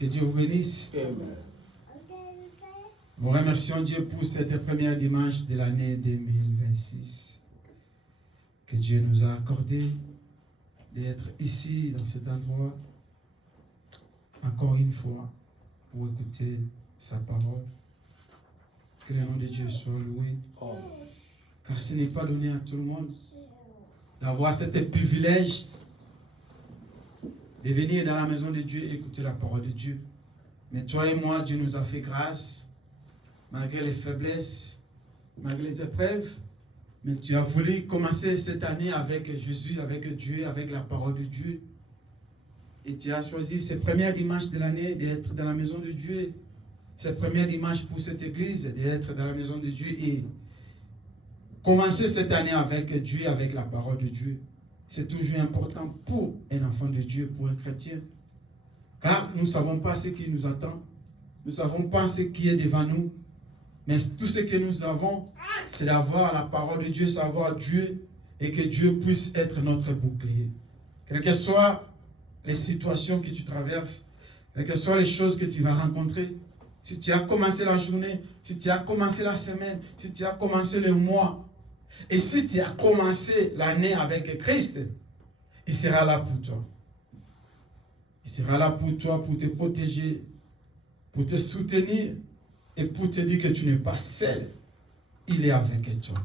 Que Dieu vous bénisse. Amen. Nous remercions Dieu pour cette première dimanche de l'année 2026 que Dieu nous a accordé d'être ici, dans cet endroit, encore une fois, pour écouter sa parole. Que le nom de Dieu soit loué. Oh. Car ce n'est pas donné à tout le monde d'avoir ce privilège de venir dans la maison de Dieu et écouter la parole de Dieu. Mais toi et moi, Dieu nous a fait grâce, malgré les faiblesses, malgré les épreuves. Mais tu as voulu commencer cette année avec Jésus, avec Dieu, avec la parole de Dieu. Et tu as choisi ces premières dimanches de l'année d'être dans la maison de Dieu. Cette première dimanche pour cette église, d'être dans la maison de Dieu et commencer cette année avec Dieu, avec la parole de Dieu. C'est toujours important pour un enfant de Dieu, pour un chrétien. Car nous ne savons pas ce qui nous attend. Nous ne savons pas ce qui est devant nous. Mais tout ce que nous avons, c'est d'avoir la parole de Dieu, savoir Dieu, et que Dieu puisse être notre bouclier. Quelles que soient les situations que tu traverses, quelles que soient les choses que tu vas rencontrer, si tu as commencé la journée, si tu as commencé la semaine, si tu as commencé le mois, et si tu as commencé l'année avec Christ, il sera là pour toi. Il sera là pour toi, pour te protéger, pour te soutenir et pour te dire que tu n'es pas seul. Il est avec toi.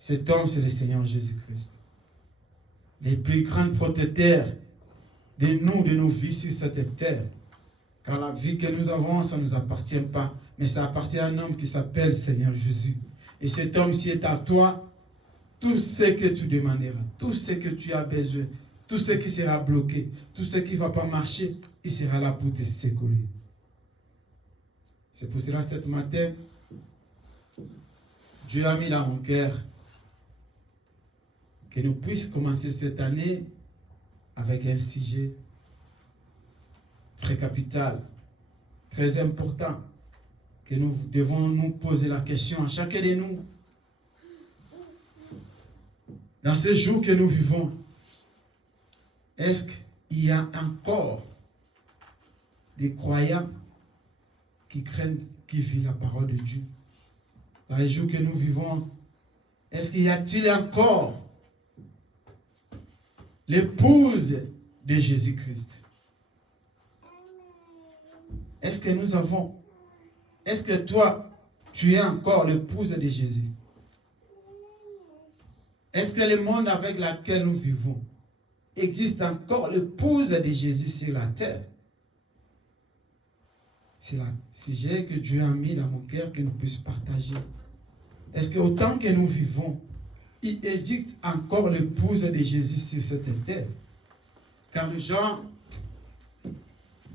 Cet homme, c'est le Seigneur Jésus-Christ. Les plus grands protecteurs de nous, de nos vies sur cette terre. Car la vie que nous avons, ça ne nous appartient pas. Mais ça appartient à un homme qui s'appelle Seigneur Jésus. Et cet homme, s'il est à toi, tout ce que tu demanderas, tout ce que tu as besoin, tout ce qui sera bloqué, tout ce qui ne va pas marcher, il sera là pour te secourir. C'est pour cela, ce matin, Dieu a mis dans mon cœur que nous puissions commencer cette année avec un sujet très capital, très important, que nous devons nous poser la question à chacun de nous. Dans ces jours que nous vivons, est-ce qu'il y a encore des croyants qui craignent, qui vivent la parole de Dieu? Dans les jours que nous vivons, est-ce qu'il y a-t-il encore l'épouse de Jésus-Christ? Est-ce que nous avons, est-ce que toi, tu es encore l'épouse de Jésus? Est-ce que le monde avec lequel nous vivons existe encore l'épouse de Jésus sur la terre? C'est le sujet que Dieu a mis dans mon cœur que nous puissions partager. Est-ce que autant que nous vivons, il existe encore l'épouse de Jésus sur cette terre? Car les gens,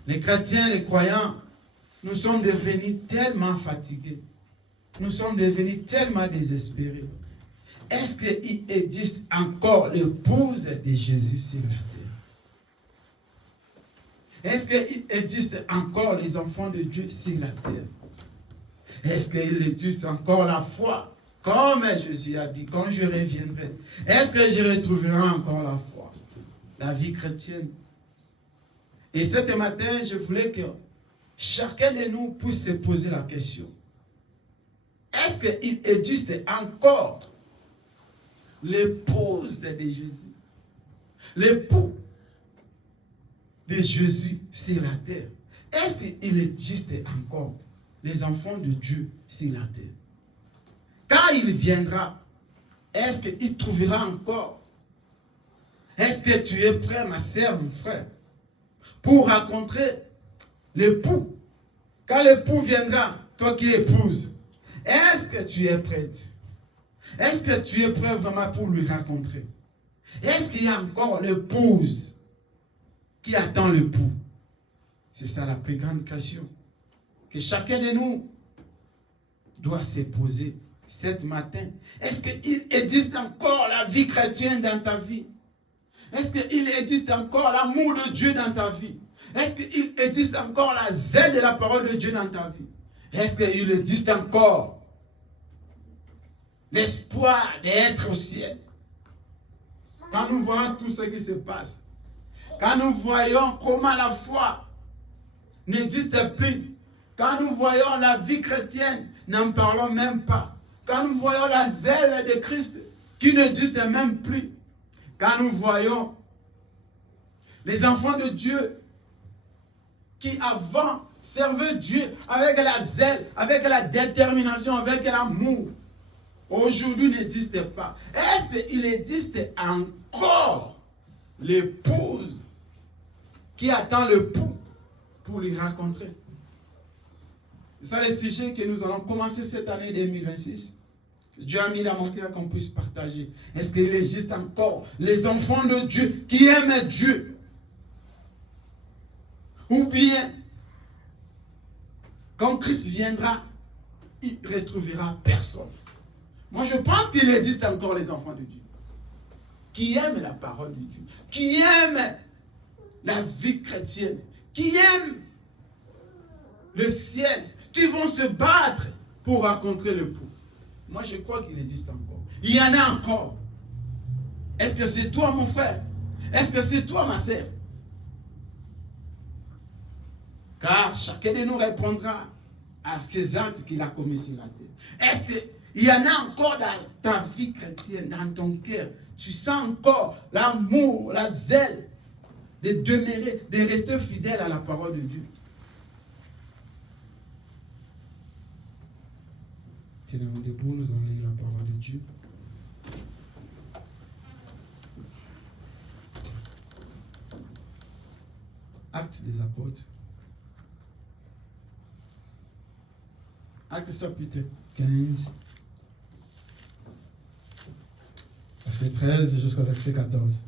les chrétiens, les croyants, nous sommes devenus tellement fatigués. Nous sommes devenus tellement désespérés. Est-ce qu'il existe encore l'épouse de Jésus sur la terre? Est-ce qu'il existe encore les enfants de Dieu sur la terre? Est-ce qu'il existe encore la foi? Comme Jésus a dit, quand je reviendrai, est-ce que je retrouverai encore la foi? La vie chrétienne. Et ce matin, je voulais que chacun de nous puisse se poser la question. Est-ce qu'il existe encore l'épouse de Jésus? L'époux de Jésus sur la terre. Est-ce qu'il existe encore les enfants de Dieu sur la terre? Quand il viendra, est-ce qu'il trouvera encore? Est-ce que tu es prêt, ma sœur, mon frère, pour rencontrer l'époux? Quand l'époux viendra, toi qui épouses, est-ce que tu es prête? Est-ce que tu es prêt vraiment pour lui rencontrer? Est-ce qu'il y a encore l'épouse qui attend l'époux? C'est ça la plus grande question que chacun de nous doit se poser ce matin. Est-ce qu'il existe encore la vie chrétienne dans ta vie? Est-ce qu'il existe encore l'amour de Dieu dans ta vie? Est-ce qu'il existe encore la zèle de la parole de Dieu dans ta vie? Est-ce qu'il existe encore l'espoir d'être au ciel? Quand nous voyons tout ce qui se passe, quand nous voyons comment la foi n'existe plus. Quand nous voyons la vie chrétienne, n'en parlons même pas. Quand nous voyons la zèle de Christ, qui n'existe même plus. Quand nous voyons les enfants de Dieu, qui avant servaient Dieu avec la zèle, avec la détermination, avec l'amour, aujourd'hui n'existe pas. Est-ce qu'il existe encore l'épouse qui attend le pou pour lui rencontrer? C'est ça le sujet que nous allons commencer cette année 2026. Dieu a mis dans mon cœur qu'on puisse partager. Est-ce qu'il existe encore les enfants de Dieu qui aiment Dieu? Ou bien, quand Christ viendra, il ne retrouvera personne. Moi, je pense qu'il existe encore les enfants de Dieu qui aiment la parole de Dieu, qui aiment la vie chrétienne, qui aiment le ciel, qui vont se battre pour rencontrer le pou. Moi, je crois qu'il existe encore. Il y en a encore. Est-ce que c'est toi, mon frère? Est-ce que c'est toi, ma sœur? Car chacun de nous répondra à ces actes qu'il a commis sur la terre. Est-ce qu'il y en a encore dans ta vie chrétienne, dans ton cœur? Tu sens encore l'amour, la zèle de demeurer, de rester fidèle à la parole de Dieu? Tenez-vous debout, nous allons lire la parole de Dieu. Actes des apôtres. Actes chapitre 15, verset 13 jusqu'au verset 14.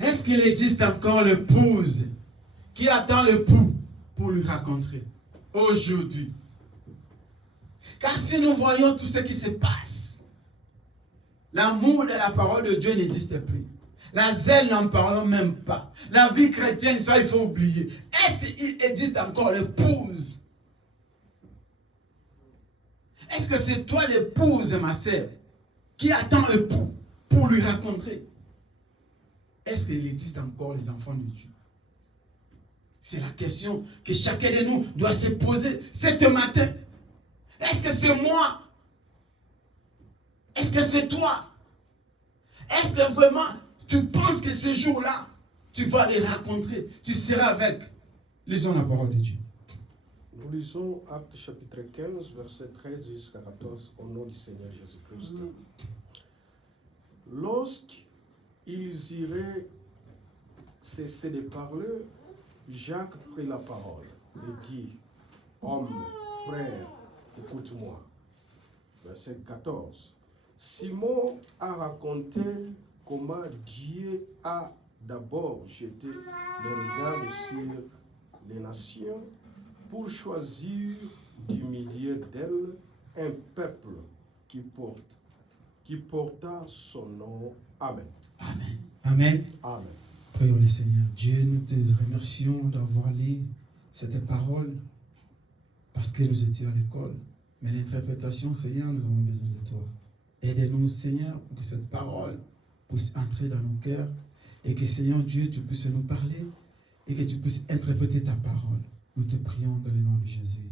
Est-ce qu'il existe encore l'épouse qui attend le pou pour lui rencontrer aujourd'hui? Car si nous voyons tout ce qui se passe, l'amour de la parole de Dieu n'existe plus. La zèle, n'en parlons même pas. La vie chrétienne, ça, il faut oublier. Est-ce qu'il existe encore l'épouse? Est-ce que c'est toi l'épouse, ma sœur, qui attend un pou pour lui rencontrer? Est-ce qu'il existe encore les enfants de Dieu? C'est la question que chacun de nous doit se poser ce matin. Est-ce que c'est moi? Est-ce que c'est toi? Est-ce que vraiment tu penses que ce jour-là, tu vas les rencontrer, tu seras avec? Lisons la parole de Dieu. Nous lisons Actes chapitre 15, verset 13 jusqu'à 14, au nom du Seigneur Jésus-Christ. Lorsqu'ils iraient cesser de parler, Jacques prit la parole et dit: Homme, frère, écoute-moi. Verset 14. Simon a raconté comment Dieu a d'abord jeté les regards sur les nations pour choisir du milieu d'elles un peuple qui porta son nom. Amen. Amen. Amen. Amen. Prions le Seigneur. Dieu, nous te remercions d'avoir lu cette parole parce que nous étions à l'école. Mais l'interprétation, Seigneur, nous avons besoin de toi. Aide-nous, Seigneur, pour que cette parole puisse entrer dans nos cœurs et que, Seigneur Dieu, tu puisses nous parler et que tu puisses interpréter ta parole. Nous te prions dans le nom de Jésus.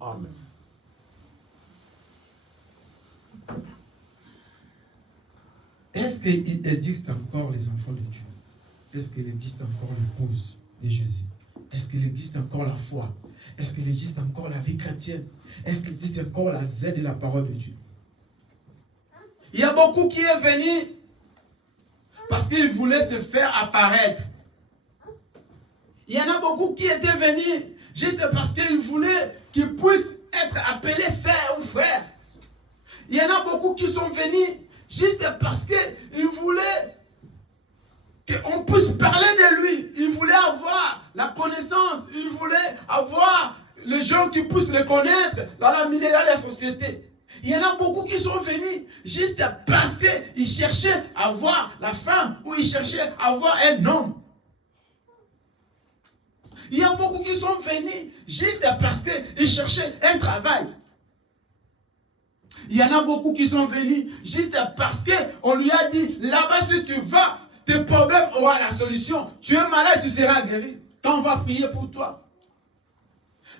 Amen. Amen. Est-ce qu'il existe encore les enfants de Dieu? Est-ce qu'il existe encore l'épouse de Jésus? Est-ce qu'il existe encore la foi? Est-ce qu'il existe encore la vie chrétienne? Est-ce qu'il existe encore la zèle de la parole de Dieu? Il y a beaucoup qui est venu parce qu'ils voulaient se faire apparaître. Il y en a beaucoup qui étaient venus juste parce qu'ils voulaient qu'ils puissent être appelés sœurs ou frères. Il y en a beaucoup qui sont venus juste parce qu'ils voulaient qu'on puisse parler de lui. Ils voulaient avoir la connaissance. Ils voulaient avoir les gens qui puissent le connaître dans la société. Il y en a beaucoup qui sont venus juste parce qu'ils cherchaient à voir la femme ou ils cherchaient à voir un homme. Il y a beaucoup qui sont venus juste parce qu'ils cherchaient un travail. Il y en a beaucoup qui sont venus juste parce qu'on lui a dit, là-bas si tu vas, tes problèmes auront la solution. Tu es malade, tu seras guéri. Quand on va prier pour toi.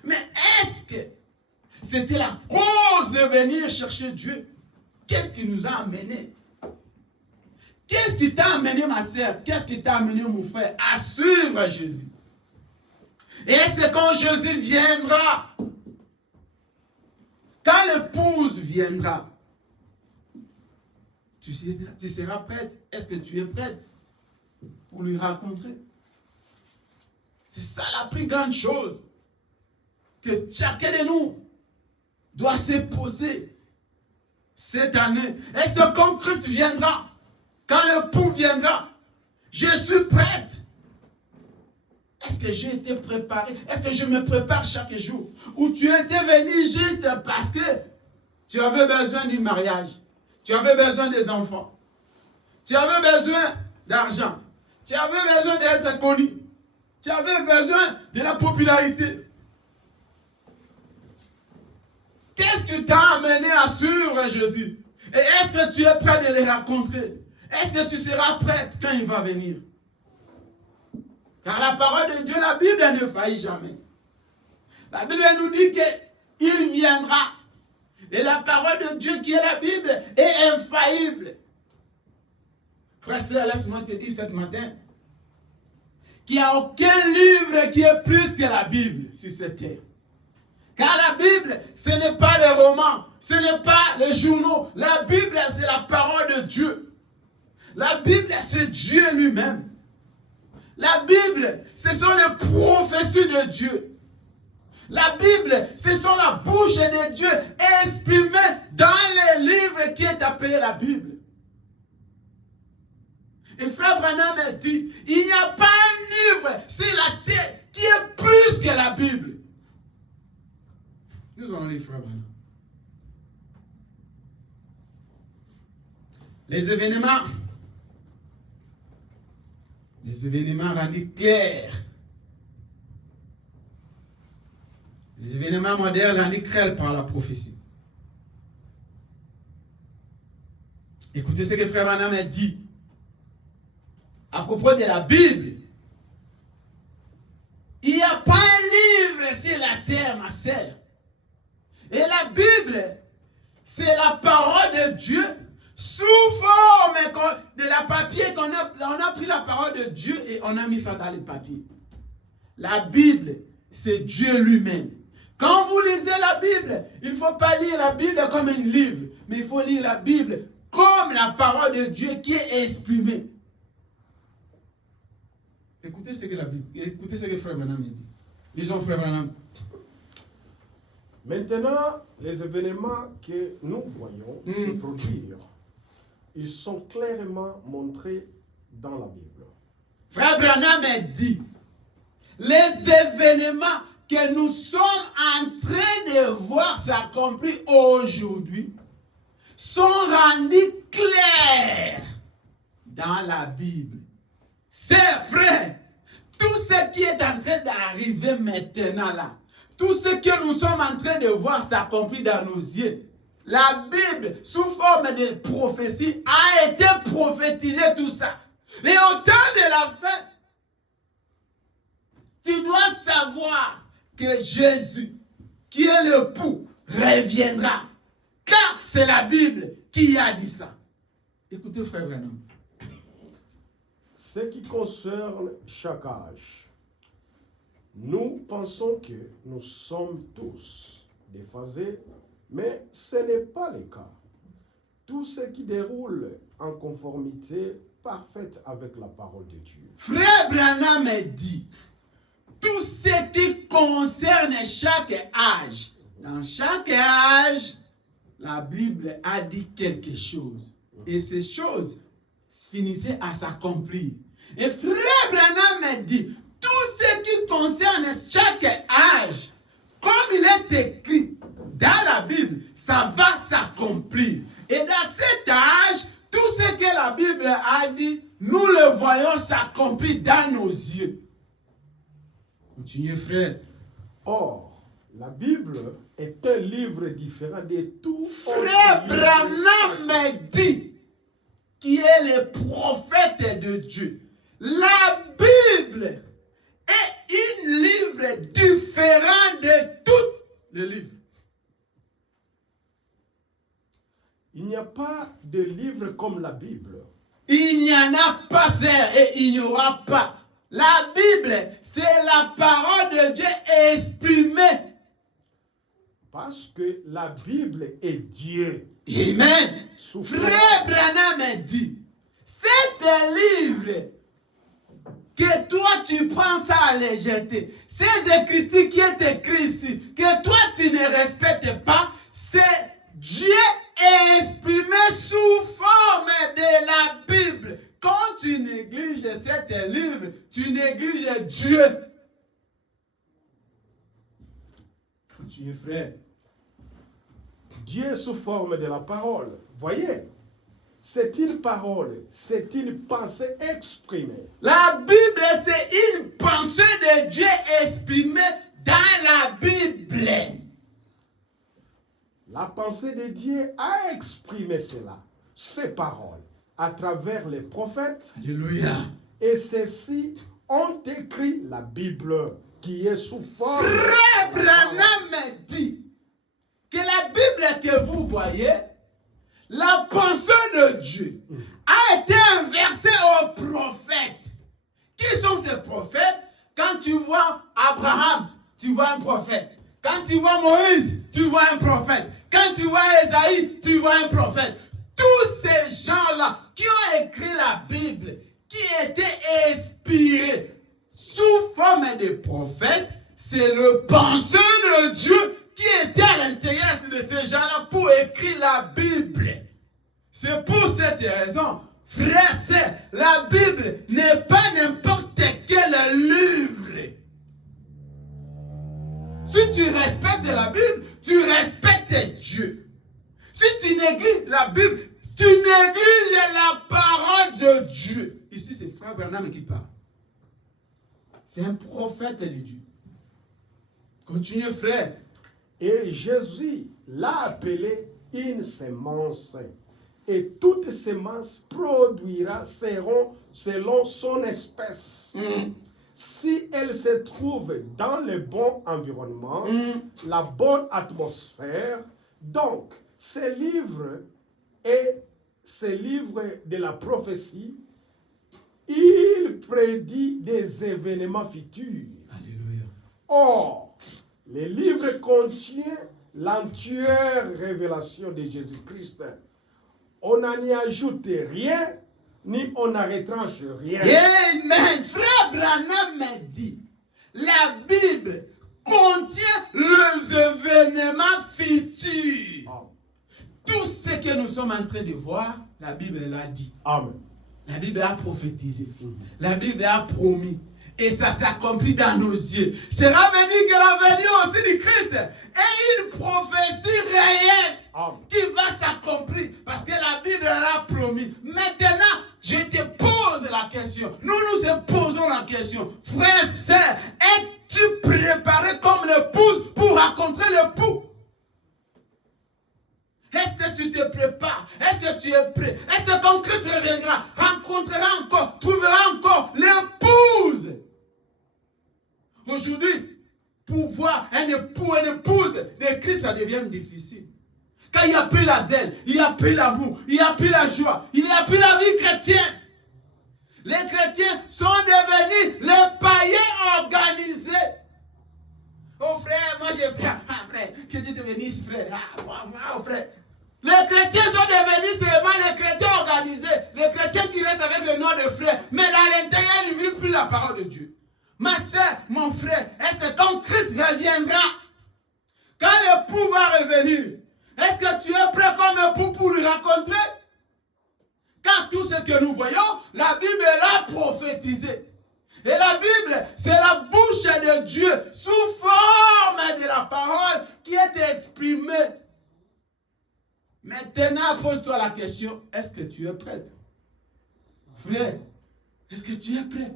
Mais est-ce que c'était la cause de venir chercher Dieu? Qu'est-ce qui nous a amenés? Qu'est-ce qui t'a amené, ma sœur? Qu'est-ce qui t'a amené, mon frère, à suivre Jésus? Et est-ce que quand Jésus viendra, quand l'épouse viendra, tu seras prête? Est-ce que tu es prête pour lui rencontrer? C'est ça la plus grande chose que chacun de nous doit se poser cette année. Est-ce que quand Christ viendra, quand l'époux viendra, je suis prête? Est-ce que j'ai été préparé? Est-ce que je me prépare chaque jour? Ou tu étais venu juste parce que tu avais besoin d'un mariage, tu avais besoin des enfants, tu avais besoin d'argent, tu avais besoin d'être connu, tu avais besoin de la popularité. Qu'est-ce qui t'a amené à suivre Jésus? Et est-ce que tu es prêt de le rencontrer? Est-ce que tu seras prête quand il va venir? Car la parole de Dieu, la Bible ne faillit jamais. La Bible nous dit qu'il viendra. Et la parole de Dieu qui est la Bible est infaillible. Frère, sœur, laisse-moi te dire ce matin qu'il n'y a aucun livre qui est plus que la Bible sur cette terre. Car la Bible, ce n'est pas les romans, ce n'est pas les journaux. La Bible, c'est la parole de Dieu. La Bible, c'est Dieu lui-même. La Bible, ce sont les prophéties de Dieu. La Bible, ce sont la bouche de Dieu exprimée dans les livres qui est appelé la Bible. Et frère Branham a dit, il n'y a pas un livre sur la terre qui est plus que la Bible. Nous allons lire frère Branham. Les événements rendus clairs. Les événements modernes rendus clairs par la prophétie. Écoutez ce que frère Branham a dit à propos de la Bible. Il n'y a pas un livre sur la terre, ma sœur. Et la Bible, c'est la parole de Dieu sous forme de la papier on a pris la parole de Dieu et on a mis ça dans le papier. La Bible, c'est Dieu lui-même. Quand vous lisez la Bible, il ne faut pas lire la Bible comme un livre, mais il faut lire la Bible comme la parole de Dieu qui est exprimée. Écoutez ce que la Bible, écoutez ce que frère Branham dit. Lisons frère Branham. Maintenant, les événements que nous voyons se produire, ils sont clairement montrés dans la Bible. Frère Branham a dit, les événements que nous sommes en train de voir s'accomplir aujourd'hui sont rendus clairs dans la Bible. C'est vrai, tout ce qui est en train d'arriver maintenant là, tout ce que nous sommes en train de voir s'accomplir dans nos yeux, la Bible, sous forme de prophétie, a été prophétisé tout ça. Et au temps de la fin, tu dois savoir que Jésus, qui est l'époux, reviendra. Car c'est la Bible qui a dit ça. Écoutez, frère Branham. Ce qui concerne chaque âge, nous pensons que nous sommes tous déphasés, mais ce n'est pas le cas. Tout ce qui déroule en conformité parfaite avec la parole de Dieu. Frère Branham dit, tout ce qui concerne chaque âge, dans chaque âge, la Bible a dit quelque chose. Et ces choses finissaient à s'accomplir. Et frère Branham dit, tout ce qui concerne chaque âge, comme il est écrit dans la Bible, ça va s'accomplir. Et dans cet âge, tout ce que la Bible a dit, nous le voyons s'accomplir dans nos yeux. Continuez, frère. Or, la Bible est un livre différent de tout. Frère Branham dit, qui est le prophète de Dieu. La Bible est un livre différent de tous les livres. Il n'y a pas de livre comme la Bible. Il n'y en a pas, sœur, et il n'y aura pas. La Bible, c'est la parole de Dieu exprimée. Parce que la Bible est Dieu. Amen. Sous Frère Branham dit, c'est un livre que toi tu penses à les jeter. Ces écritures qui est écrit ici, que toi tu ne respectes pas, c'est Dieu exprimé sous forme de la Bible. Quand tu négliges cet livre, tu négliges Dieu. Continue, frère. Dieu sous forme de la parole. Voyez, c'est une parole, c'est une pensée exprimée. La Bible, c'est une pensée de Dieu exprimée dans la Bible. La pensée de Dieu a exprimé cela, ces paroles, à travers les prophètes. Alléluia. Et ceux-ci ont écrit la Bible, qui est sous forme. Frère Branham dit que la Bible que vous voyez, la pensée de Dieu a été inversée aux prophètes. Qui sont ces prophètes? Quand tu vois Abraham, tu vois un prophète. Quand tu vois Moïse, tu vois un prophète. Quand tu vois Esaïe, tu vois un prophète. Tous ces gens-là qui ont écrit la Bible, qui étaient inspirés sous forme de prophètes, c'est le pensée de Dieu qui était à l'intérieur de ces gens-là pour écrire la Bible. C'est pour cette raison, frère, c'est la Bible n'est pas n'importe quel livre. Si tu respectes la Bible, tu respectes Dieu. Si tu négliges la Bible, tu négliges la parole de Dieu. Ici, c'est frère Branham qui parle. C'est un prophète de Dieu. Continue, frère. Et Jésus l'a appelé une sémence. Et toute sémence produira selon son espèce. Si elle se trouve dans le bon environnement, la bonne atmosphère, donc ce livre de la prophétie, il prédit des événements futurs. Alléluia. Or, le livre contient l'entière révélation de Jésus-Christ. On n'y ajoute rien, ni on en retranche rien. Amen. Frère Branham dit, la Bible contient les événements futurs. Amen. Tout ce que nous sommes en train de voir, la Bible l'a dit. Amen. La Bible a prophétisé. La Bible a promis. Et ça s'accomplit dans nos yeux. Sera venu que la venue aussi du Christ est une prophétie réelle. Amen. Qui va s'accomplir parce que la Bible l'a promis. Maintenant, je te pose la question. Nous nous posons la question. Frère, sœur, es-tu préparé comme l'épouse pour rencontrer l'époux? Est-ce que tu te prépares? Est-ce que tu es prêt? Est-ce que quand Christ reviendra, rencontrera encore, trouvera encore l'épouse? Aujourd'hui, pour voir un époux, une épouse de Christ, ça devient difficile. Quand il n'y a plus la zèle, il n'y a plus l'amour, il n'y a plus la joie, il n'y a plus la vie chrétienne. Les chrétiens sont devenus les païens organisés. Oh frère, moi j'ai pris, frère, que Dieu te bénisse, frère. Oh frère. Les chrétiens sont devenus seulement les chrétiens organisés, les chrétiens qui restent avec le nom de frère, mais dans l'intérieur, ils ne vivent plus la parole de Dieu. Ma soeur, mon frère, est-ce que quand Christ reviendra, quand l'époux va revenir, est-ce que tu es prêt comme époux pour le rencontrer? Car tout ce que nous voyons, la Bible l'a prophétisé. Et la Bible, c'est la bouche de Dieu sous forme de la parole qui est exprimée. Maintenant, pose-toi la question, est-ce que tu es prête? Frère, est-ce que tu es prêt?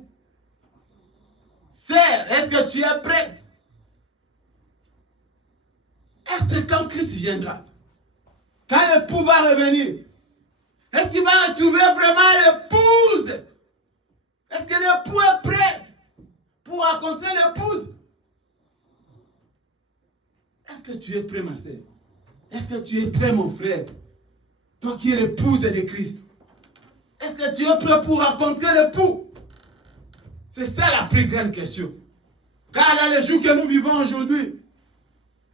Sœur, est-ce que tu es prêt? Est-ce que quand Christ viendra, quand l'époux va revenir, Est-ce qu'il va retrouver vraiment l'épouse? Est-ce que l'époux est prêt pour rencontrer l'épouse? Est-ce que tu es prêt, ma sœur? Est-ce que tu es prêt, mon frère? Toi qui es l'épouse de Christ. Est-ce que tu es prêt pour rencontrer l'époux? C'est ça la plus grande question. Car dans les jours que nous vivons aujourd'hui,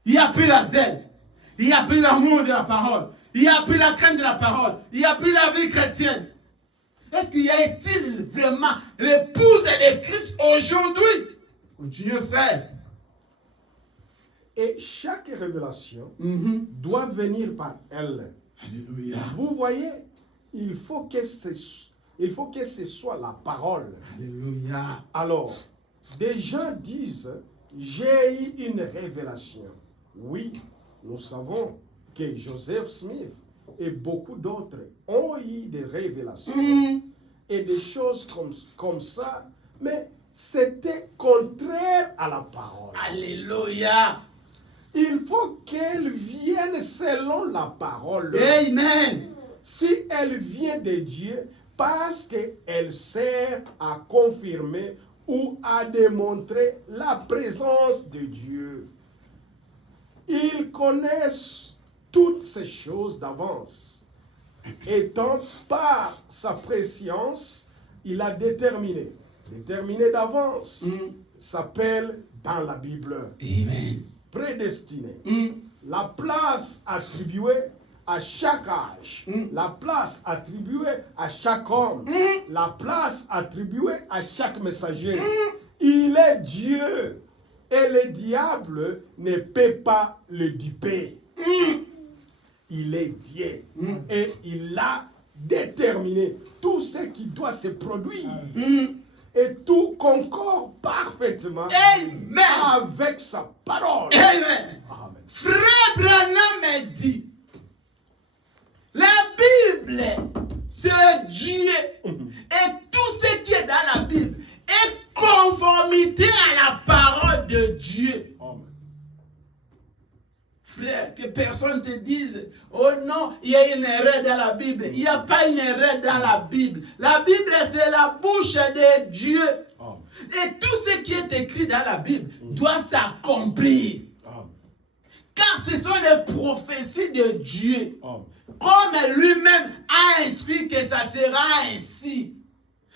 il n'y a plus la zèle. Il n'y a plus l'amour de la parole. Il n'y a plus la crainte de la parole. Il n'y a plus la vie chrétienne. Est-ce qu'il y a-t-il vraiment l'épouse de Christ aujourd'hui? Continuez, frère. Et chaque révélation doit venir par elle. Alléluia. Vous voyez, il faut que ce soit la parole. Alléluia. Alors, des gens disent, j'ai eu une révélation. Oui, nous savons que Joseph Smith et beaucoup d'autres ont eu des révélations et des choses comme ça, mais c'était contraire à la parole. Alléluia. Il faut qu'elle vienne selon la parole. Amen. Si elle vient de Dieu, parce qu'elle sert à confirmer ou à démontrer la présence de Dieu. Ils connaissent toutes ces choses d'avance. Étant par sa préscience, il a déterminé d'avance, s'appelle dans la Bible. Amen. Prédestiné. La place attribuée à chaque âge, la place attribuée à chaque homme, la place attribuée à chaque messager. Il est Dieu et le diable ne peut pas le duper. Il est Dieu et il a déterminé tout ce qui doit se produire. Et tout concorde parfaitement avec sa parole. Amen. Amen. Frère Branham me dit, la Bible, c'est Dieu. Et tout ce qui est dans la Bible est conformité à la parole de Dieu. Amen. Frère, que personne te dise, oh non, il y a une erreur dans la Bible. Il n'y a pas une erreur dans la Bible. La Bible, c'est la bouche de Dieu. Amen. Et tout ce qui est écrit dans la Bible doit s'accomplir. Amen. Car ce sont les prophéties de Dieu. Amen. Comme lui-même a instruit que ça sera ainsi.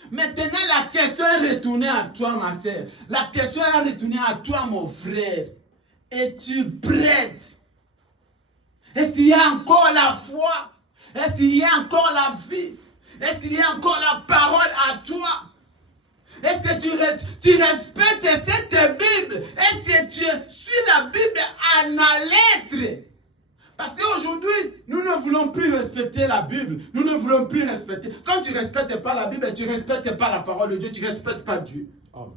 Maintenant, la question est retournée à toi, ma sœur. La question est retournée à toi, mon frère. Es-tu prête? Est-ce qu'il y a encore la foi? Est-ce qu'il y a encore la vie? Est-ce qu'il y a encore la parole à toi? Est-ce que tu respectes cette Bible? Est-ce que tu suis la Bible à la lettre? Parce qu'aujourd'hui, nous ne voulons plus respecter la Bible. Nous ne voulons plus respecter. Quand tu ne respectes pas la Bible, tu ne respectes pas la parole de Dieu, tu ne respectes pas Dieu. Amen.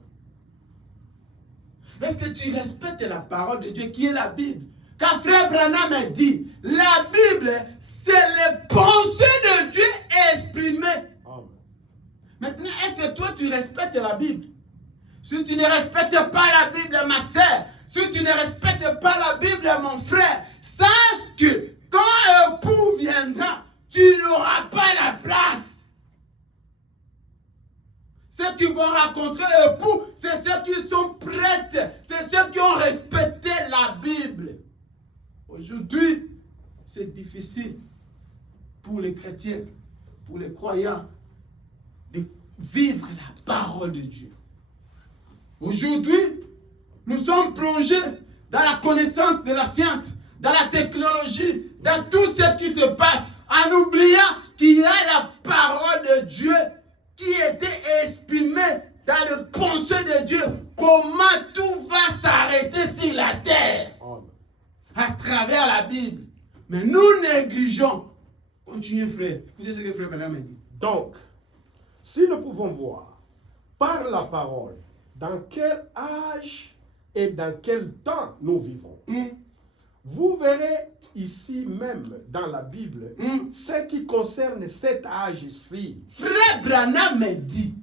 Est-ce que tu respectes la parole de Dieu qui est la Bible? Car frère Branham a dit, la Bible, c'est les pensées de Dieu exprimées. Amen. Maintenant, est-ce que toi, tu respectes la Bible? Si tu ne respectes pas la Bible, ma sœur, si tu ne respectes pas la Bible, mon frère, sache que quand époux viendra, tu n'auras pas la place. Ceux qui vont rencontrer époux, c'est ceux qui sont prêts, c'est ceux qui ont respecté la Bible. Aujourd'hui, c'est difficile pour les chrétiens, pour les croyants, de vivre la parole de Dieu. Aujourd'hui, nous sommes plongés dans la connaissance de la science, dans la technologie, dans tout ce qui se passe, en oubliant qu'il y a la parole de Dieu qui était exprimée dans le pensée de Dieu. Comment tout va s'arrêter sur la terre à travers la Bible. Mais nous négligeons. Continuez, frère. Écoutez ce que frère Branham a dit. Donc, si nous pouvons voir par la parole dans quel âge et dans quel temps nous vivons, vous verrez ici même dans la Bible ce qui concerne cet âge-ci. Frère Branham me dit,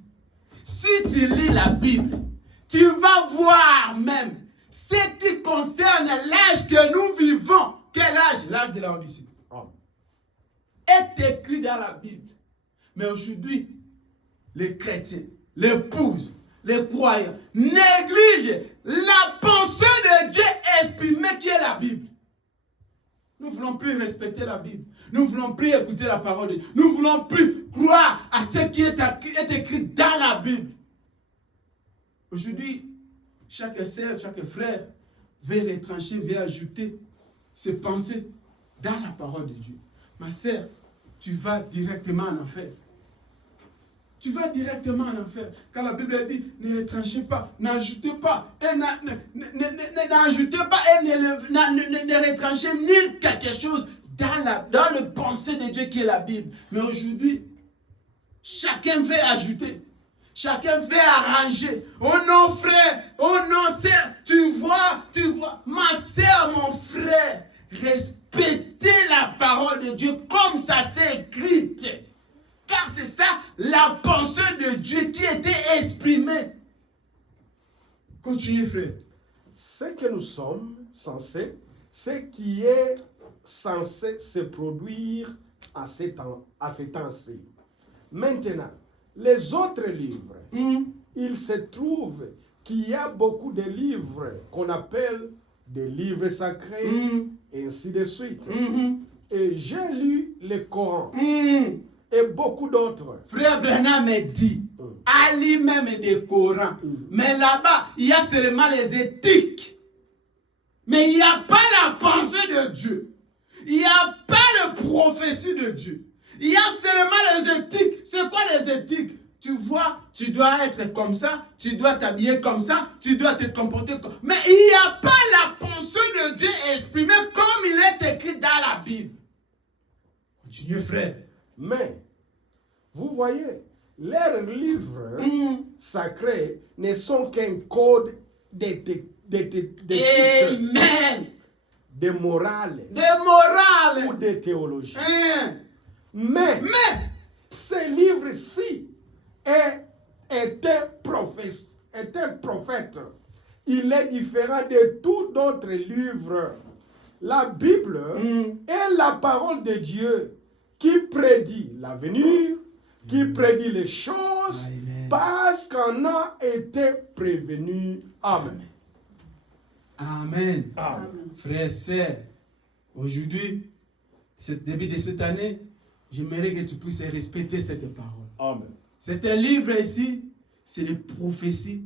si tu lis la Bible, tu vas voir même ce qui concerne l'âge que nous vivons. Quel âge? L'âge de la Odyssée. est écrit dans la Bible. Mais aujourd'hui, les chrétiens, l'épouse, les croyants négligent la pensée de Dieu exprimée qui est la Bible. Nous ne voulons plus respecter la Bible. Nous ne voulons plus écouter la parole de Dieu. Nous ne voulons plus croire à ce qui est écrit dans la Bible. Aujourd'hui, chaque sœur, chaque frère veut retrancher, veut ajouter ses pensées dans la parole de Dieu. Ma sœur, tu vas directement en enfer. Tu vas directement en enfer. Quand la Bible dit, ne retranchez pas, n'ajoutez pas, et n'ajoutez pas, et ne retranchez ni quelque chose dans le pensée de Dieu qui est la Bible. Mais aujourd'hui, chacun veut ajouter. Chacun veut arranger. Oh non, frère, oh non, sœur, tu vois, ma sœur, mon frère, respectez la parole de Dieu comme ça s'est écrite. Car c'est ça la pensée de Dieu qui était exprimée. Continuez, frère. Ce que nous sommes censés, ce qui est censé se produire à ces temps-ci. Maintenant, les autres livres, il se trouve qu'il y a beaucoup de livres qu'on appelle des livres sacrés, et ainsi de suite. Et j'ai lu le Coran. Et beaucoup d'autres. Frère Branham me dit, à lui-même des Corans. Mais là-bas, il y a seulement les éthiques. Mais il n'y a pas la pensée de Dieu. Il n'y a pas la prophétie de Dieu. Il y a seulement les éthiques. C'est quoi les éthiques? Tu vois, tu dois être comme ça, tu dois t'habiller comme ça, tu dois te comporter comme... Mais il n'y a pas la pensée de Dieu exprimée comme il est écrit dans la Bible. Continuez, frère. Mais, vous voyez, leurs livres sacrés ne sont qu'un code d'éthique, Amen. de morale ou de théologie. Mais ce livre-ci est un prophète. Il est différent de tout autre livre. La Bible est la parole de Dieu qui prédit l'avenir, qui prédit les choses, parce qu'on a été prévenu. Amen. Amen. Amen. Frères et sœurs, aujourd'hui, début de cette année, j'aimerais que tu puisses respecter cette parole. Amen. C'est un livre ici, c'est les prophéties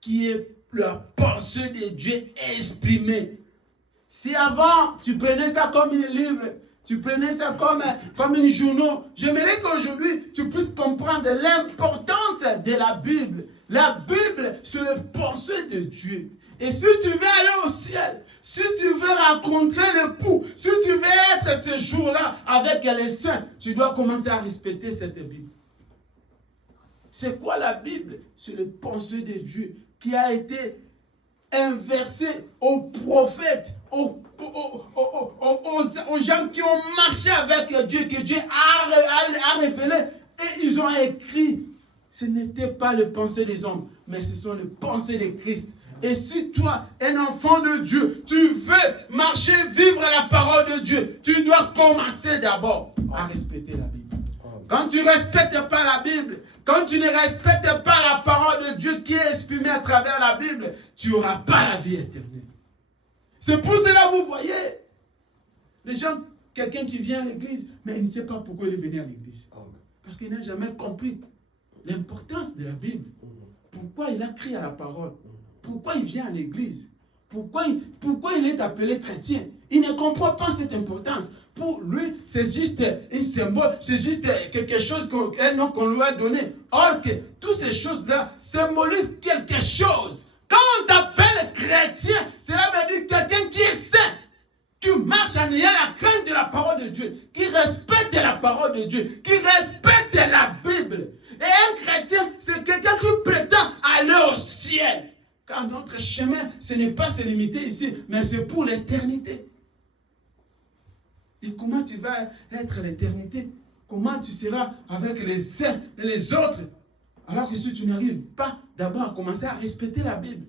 qui est la pensée de Dieu exprimée. Si avant, tu prenais ça comme un livre, tu prenais ça comme une journaux, j'aimerais qu'aujourd'hui, tu puisses comprendre l'importance de la Bible. La Bible, c'est la pensée de Dieu. Et si tu veux aller au ciel, si tu veux rencontrer l'époux, si tu veux être ce jour-là avec les saints, tu dois commencer à respecter cette Bible. C'est quoi la Bible? C'est la pensée de Dieu qui a été inversée aux prophètes, aux gens qui ont marché avec Dieu, que Dieu a révélé. Et ils ont écrit. Ce n'était pas les pensées des hommes, mais ce sont les pensées de Christ. Et si toi, un enfant de Dieu, tu veux marcher, vivre la parole de Dieu, tu dois commencer d'abord à respecter la Bible. Quand tu ne respectes pas la Bible, quand tu ne respectes pas la parole de Dieu qui est exprimée à travers la Bible, tu n'auras pas la vie éternelle. C'est pour cela, vous voyez, les gens, quelqu'un qui vient à l'église, mais il ne sait pas pourquoi il est venu à l'église. Parce qu'il n'a jamais compris l'importance de la Bible. Pourquoi il a crié à la parole? Pourquoi il vient à l'église? Pourquoi il est appelé chrétien? Il ne comprend pas cette importance. Pour lui, c'est juste un symbole, c'est juste quelque chose, un nom qu'on lui a donné. Or que toutes ces choses-là symbolisent quelque chose. Quand on t'appelle chrétien, cela veut dire quelqu'un qui est saint, qui marche en ayant la crainte de la parole de Dieu, qui respecte la parole de Dieu, qui respecte la Bible. Et un chrétien, c'est quelqu'un qui prétend aller au ciel. Car notre chemin, ce n'est pas se limiter ici, mais c'est pour l'éternité. Et comment tu vas être l'éternité? Comment tu seras avec les saints et les autres? Alors que si tu n'arrives pas d'abord à commencer à respecter la Bible.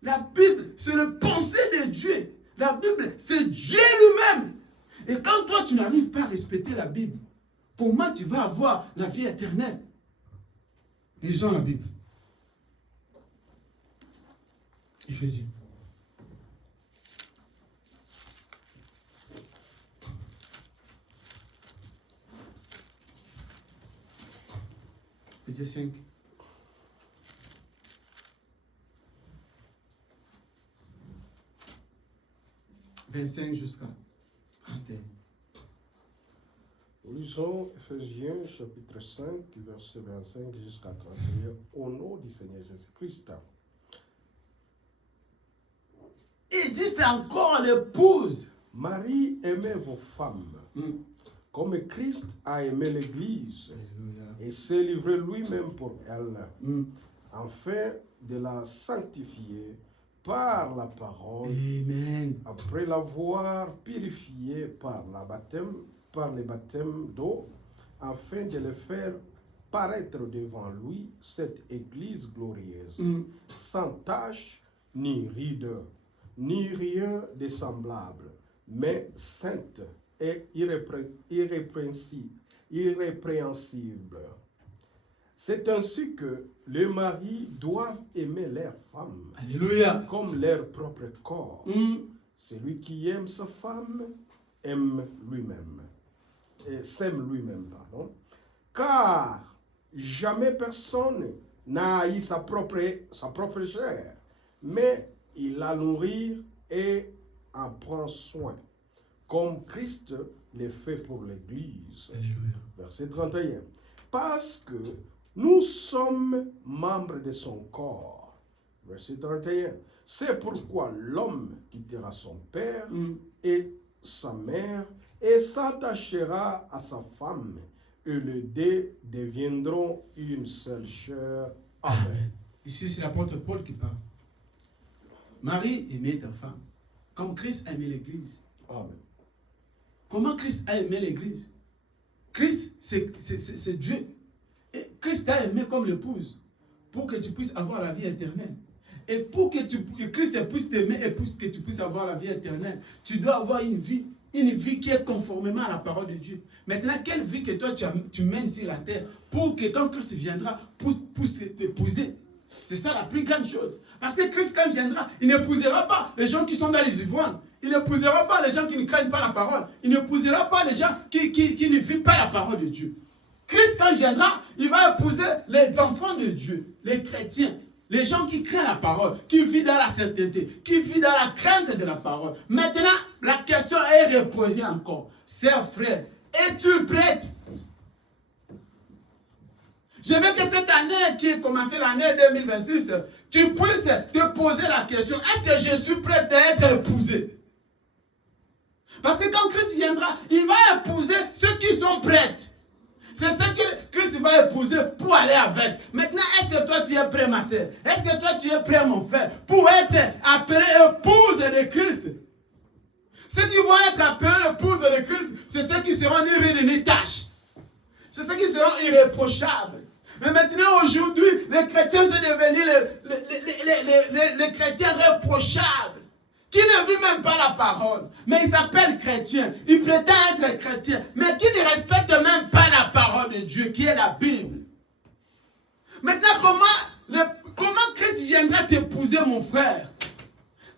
La Bible, c'est le pensée de Dieu. La Bible, c'est Dieu lui-même. Et quand toi, tu n'arrives pas à respecter la Bible, comment tu vas avoir la vie éternelle? Lisons la Bible. Éphésiens. Éphésiens 5. « 25 jusqu'à 31. » Nous lisons Éphésiens chapitre 5, verset 25 jusqu'à 31, au nom du Seigneur Jésus-Christ. Il dit encore l'épouse. Marie, aimez vos femmes, comme Christ a aimé l'Église et s'est livré lui-même pour elle, afin de la sanctifier par la parole, Amen. après l'avoir purifiée par les baptêmes d'eau, afin de le faire paraître devant lui cette Église glorieuse, sans tache, ni ride, ni rien de semblable, mais sainte et irrépréhensible. C'est ainsi que les maris doivent aimer leurs femmes, Alléluia. comme leur propre corps. Celui qui aime sa femme aime lui-même. Et s'aime lui-même, pardon. Car jamais personne n'a haï sa propre chair, mais il la nourrit et en prend soin, comme Christ le fait pour l'Église. Alléluia. Verset 31. Parce que nous sommes membres de son corps. Verset 31. C'est pourquoi l'homme quittera son père et sa mère et s'attachera à sa femme, et les deux deviendront une seule chair. Amen. Ici, c'est l'apôtre Paul qui parle. Marie, aimait ta femme, comme Christ a aimé l'Église. Amen. Comment Christ a aimé l'Église? Christ, c'est Dieu. Et Christ t'a aimé comme l'épouse, pour que tu puisses avoir la vie éternelle. Et pour que Christ puisse t'aimer et pour que tu puisses avoir la vie éternelle, tu dois avoir une vie qui est conformément à la parole de Dieu. Maintenant, quelle vie que toi tu mènes sur la terre pour que quand Christ viendra, puisse t'épouser? C'est ça la plus grande chose. Parce que Christ, quand il viendra, il n'épousera pas les gens qui sont dans les ivrognes. Il n'épousera pas les gens qui ne craignent pas la parole. Il n'épousera pas les gens qui ne vivent pas la parole de Dieu. Christ, quand il viendra, il va épouser les enfants de Dieu, les chrétiens, les gens qui craignent la parole, qui vivent dans la sainteté, qui vivent dans la crainte de la parole. Maintenant, la question est reposée encore. Sœur, frère, es-tu prête? Je veux que cette année qui a commencé l'année 2026, tu puisses te poser la question, est-ce que je suis prête à être épousé? Parce que quand Christ viendra, il va épouser ceux qui sont prêts. C'est ce que Christ va épouser pour aller avec. Maintenant, est-ce que toi tu es prêt, ma sœur? Est-ce que toi tu es prêt, mon frère, pour être appelé épouse de Christ? Ceux qui vont être appelés épouse de Christ, c'est ceux qui seront ni rides ni taches. C'est ceux qui seront irréprochables. Mais maintenant, aujourd'hui, les chrétiens sont devenus les chrétiens reprochables, qui ne vivent même pas la parole. Mais ils s'appellent chrétiens. Ils prétendent être chrétiens, mais qui ne respectent même pas la parole de Dieu, qui est la Bible. Maintenant, comment Christ viendra t'épouser, mon frère?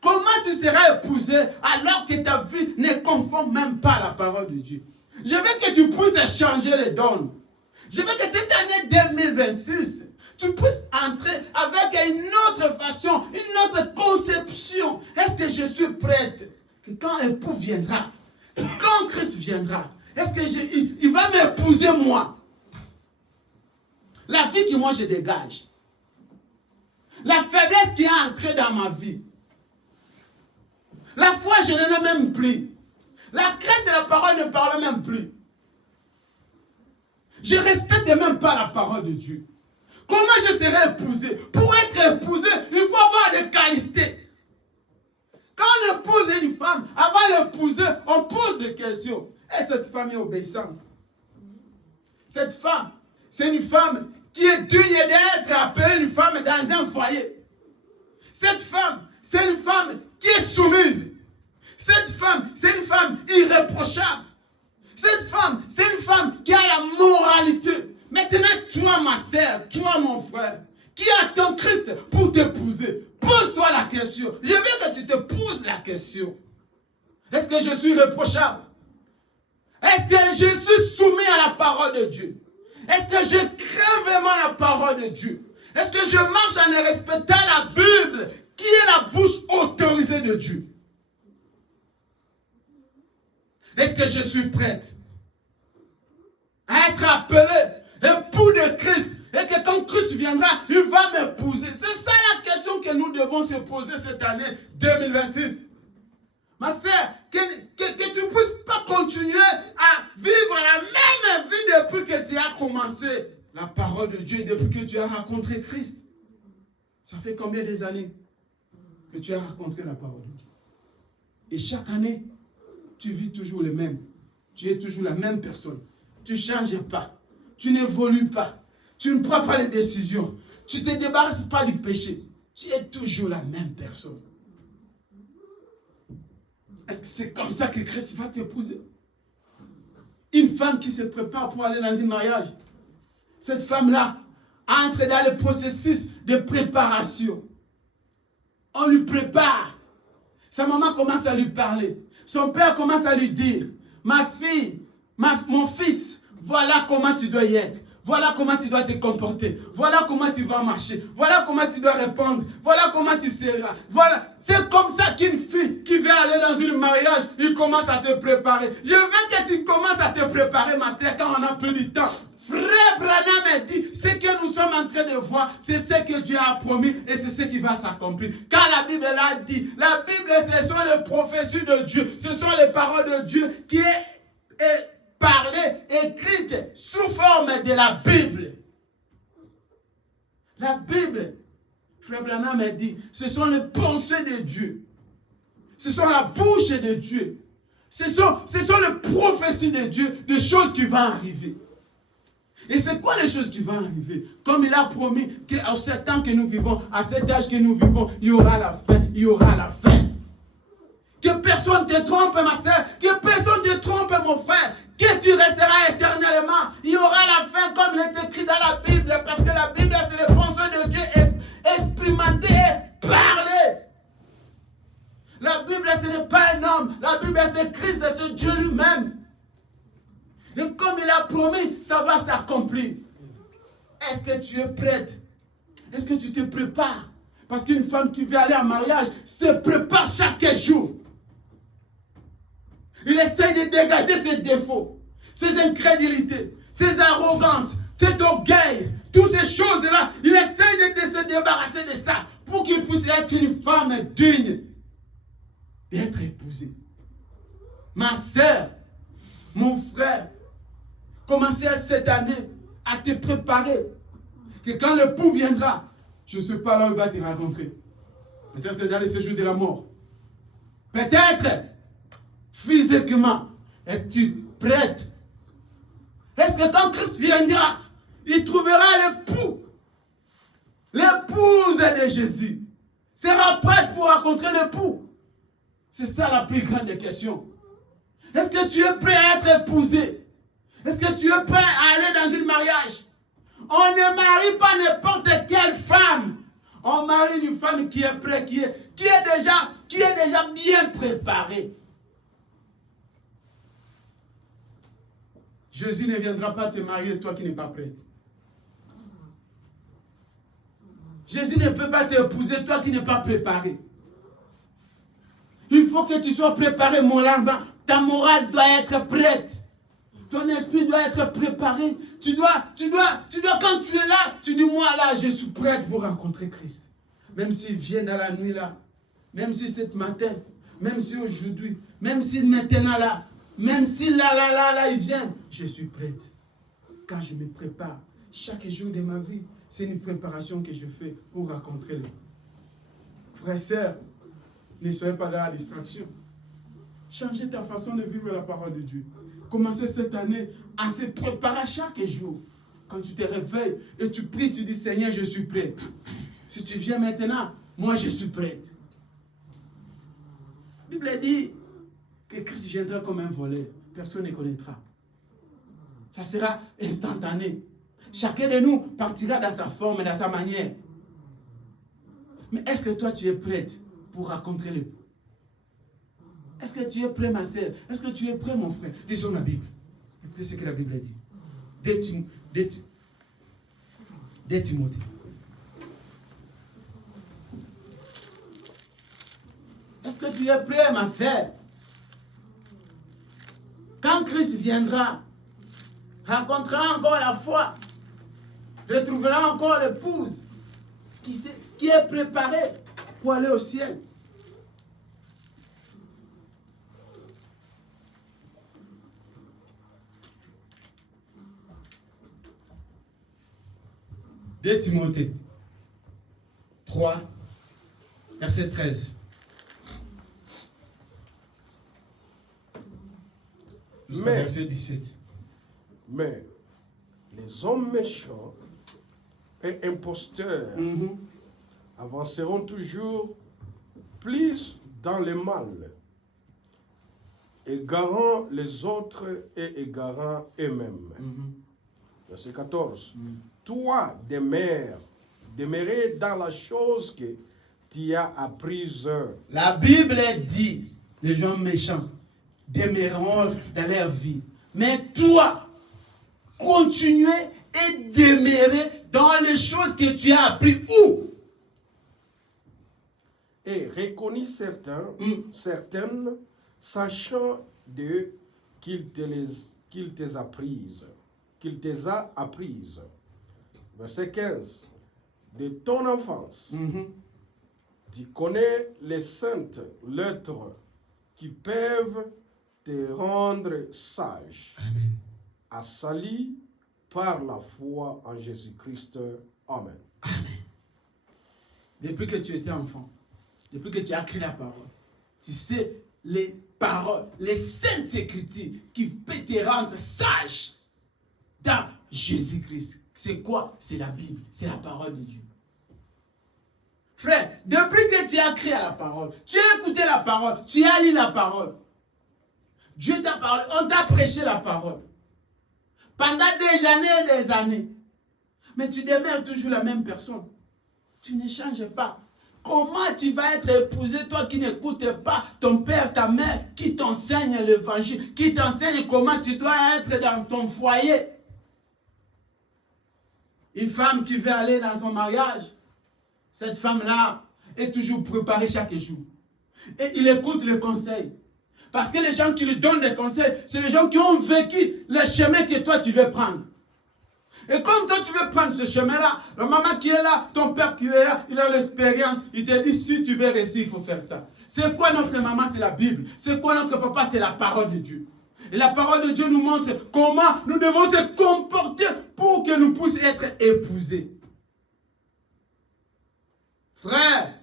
Comment tu seras épousé alors que ta vie ne conforme même pas à la parole de Dieu? Je veux que tu puisses changer les dons. Je veux que cette année 2026, tu puisses entrer avec une autre façon, une autre conception. Est-ce que je suis prête? Que quand l'époux viendra, quand Christ viendra, est-ce que il va m'épouser moi? La vie que moi je dégage, la faiblesse qui est entrée dans ma vie, la foi je n'en ai même plus, la crainte de la parole ne parle même plus. Je ne respecte même pas la parole de Dieu. Comment je serai épousé? Pour être épousé, il faut avoir des qualités. Quand on épouse une femme, avant d'épouser, on pose des questions. Est-ce que cette femme est obéissante? Cette femme, c'est une femme qui est digne d'être appelée une femme dans un foyer. Cette femme, c'est une femme qui est soumise. Cette femme, c'est une femme irréprochable. Cette femme, c'est une femme qui a la moralité. Maintenant, toi, ma sœur, toi, mon frère, qui attend Christ pour t'épouser, pose-toi la question. Je veux que tu te poses la question. Est-ce que je suis reprochable? Est-ce que je suis soumis à la parole de Dieu? Est-ce que je crains vraiment la parole de Dieu? Est-ce que je marche en respectant la Bible, qui est la bouche autorisée de Dieu? Est-ce que je suis prête à être appelé époux de Christ et que quand Christ viendra, il va m'épouser? C'est ça la question que nous devons se poser cette année 2026. Ma sœur, que tu ne puisses pas continuer à vivre la même vie depuis que tu as commencé la parole de Dieu, depuis que tu as rencontré Christ. Ça fait combien des années que tu as rencontré la parole de Dieu? Et chaque année, tu vis toujours le même. Tu es toujours la même personne. Tu ne changes pas. Tu n'évolues pas. Tu ne prends pas les décisions. Tu ne te débarrasses pas du péché. Tu es toujours la même personne. Est-ce que c'est comme ça que Christ va t'épouser? Une femme qui se prépare pour aller dans un mariage. Cette femme-là entre dans le processus de préparation. On lui prépare. Sa maman commence à lui parler. Son père commence à lui dire, ma fille, mon fils, voilà comment tu dois y être. Voilà comment tu dois te comporter. Voilà comment tu vas marcher. Voilà comment tu dois répondre. Voilà comment tu seras. Voilà. C'est comme ça qu'une fille qui veut aller dans un mariage, il commence à se préparer. Je veux que tu commences à te préparer, ma sœur, quand on n'a plus de temps. Frère Branham a dit, ce que nous sommes en train de voir, c'est ce que Dieu a promis et c'est ce qui va s'accomplir. Car la Bible l'a dit. La Bible, ce sont les prophéties de Dieu. Ce sont les paroles de Dieu qui est parlée, écrite sous forme de la Bible. La Bible, Frère Branham a dit, ce sont les pensées de Dieu. Ce sont la bouche de Dieu. Ce sont les prophéties de Dieu, des choses qui vont arriver. Et c'est quoi les choses qui vont arriver? Comme il a promis qu'à ce temps que nous vivons, à cet âge que nous vivons, il y aura la fin, il y aura la fin. Que personne ne te trompe, ma soeur, que personne ne te trompe, mon frère, que tu resteras éternellement. Il y aura la fin comme il est écrit dans la Bible, parce que la Bible, c'est les pensées de Dieu expérimentées et parlées. La Bible, ce n'est pas un homme, la Bible, c'est Christ, c'est Dieu lui-même. Et comme il a promis, ça va s'accomplir. Est-ce que tu es prête? Est-ce que tu te prépares? Parce qu'une femme qui veut aller en mariage se prépare chaque jour. Il essaye de dégager ses défauts, ses incrédulités, ses arrogances, ses orgueils, toutes ces choses-là. Il essaye de se débarrasser de ça pour qu'il puisse être une femme digne d'être épousée. Ma sœur, mon frère, commencez cette année à te préparer. Que quand le l'époux viendra, je ne sais pas là où il va te rencontrer. Peut-être dans le séjour de la mort. Peut-être physiquement. Es-tu prête? Est-ce que quand Christ viendra, il trouvera l'époux, l'épouse de Jésus, sera prête pour rencontrer l'époux? C'est ça la plus grande question. Est-ce que tu es prêt à être épousé? Est-ce que tu es prêt à aller dans un mariage? On ne marie pas n'importe quelle femme. On marie une femme qui est prête, qui est déjà bien préparée. Jésus ne viendra pas te marier, toi qui n'es pas prête. Jésus ne peut pas t'épouser, toi qui n'es pas préparé. Il faut que tu sois préparé moralement. Ta morale doit être prête. Ton esprit doit être préparé. Tu dois, quand tu es là, tu dis, moi là, je suis prête pour rencontrer Christ. Même s'il vient dans la nuit là, même si c'est matin, même si aujourd'hui, même si maintenant là, même si là, il vient, je suis prête. Quand je me prépare, chaque jour de ma vie, c'est une préparation que je fais pour rencontrer lui. Frères et sœurs, ne soyez pas dans la distraction. Changez ta façon de vivre la parole de Dieu. Commencez cette année à se préparer chaque jour. Quand tu te réveilles et tu pries, tu dis, Seigneur, je suis prêt. Si tu viens maintenant, moi je suis prête. La Bible dit, que Christ viendra comme un voleur. Personne ne connaîtra. Ça sera instantané. Chacun de nous partira dans sa forme et dans sa manière. Mais est-ce que toi, tu es prête pour raconter le... Est-ce que tu es prêt, ma sœur? Est-ce que tu es prêt, mon frère? Lisons la Bible. Écoutez ce que la Bible dit. 2 Timothée. Est-ce que tu es prêt, ma sœur? Quand Christ viendra, rencontrera encore la foi, retrouvera encore l'épouse qui est préparée pour aller au ciel. De Timothée 3, verset 13. Jusqu'au verset 17. Mais les hommes méchants et imposteurs avanceront toujours plus dans le mal, égarant les autres et égarant eux-mêmes. Verset 14. Toi, demeurer dans la chose que tu as apprise. La Bible dit, les gens méchants demeureront dans leur vie. Mais toi, continuez et demeurer dans les choses que tu as apprises. Où? Et reconnais certaines, sachant qu'il te a apprises. Verset 15. De ton enfance, tu connais les saintes lettres qui peuvent te rendre sage, Amen. assali par la foi en Jésus-Christ. Amen. Amen. Depuis que tu étais enfant, depuis que tu as appris la parole, tu sais les paroles, les saintes écritures qui peuvent te rendre sage dans Jésus-Christ. C'est quoi? C'est la Bible, c'est la parole de Dieu. Frère, depuis que tu as crié à la parole, tu as écouté la parole, tu as lu la parole, Dieu t'a parlé, on t'a prêché la parole. Pendant des années et des années. Mais tu demeures toujours la même personne. Tu ne changes pas. Comment tu vas être épousé, toi qui n'écoutes pas ton père, ta mère, qui t'enseigne l'évangile, qui t'enseigne comment tu dois être dans ton foyer? Une femme qui veut aller dans son mariage, cette femme-là est toujours préparée chaque jour. Et il écoute les conseils. Parce que les gens qui lui donnent des conseils, c'est les gens qui ont vécu le chemin que toi tu veux prendre. Et comme toi tu veux prendre ce chemin-là, la maman qui est là, ton père qui est là, il a l'expérience, il te dit si tu veux réussir, il faut faire ça. C'est quoi notre maman? C'est la Bible. C'est quoi notre papa? C'est la parole de Dieu. Et la parole de Dieu nous montre comment nous devons se comporter pour que nous puissions être épousés. Frère,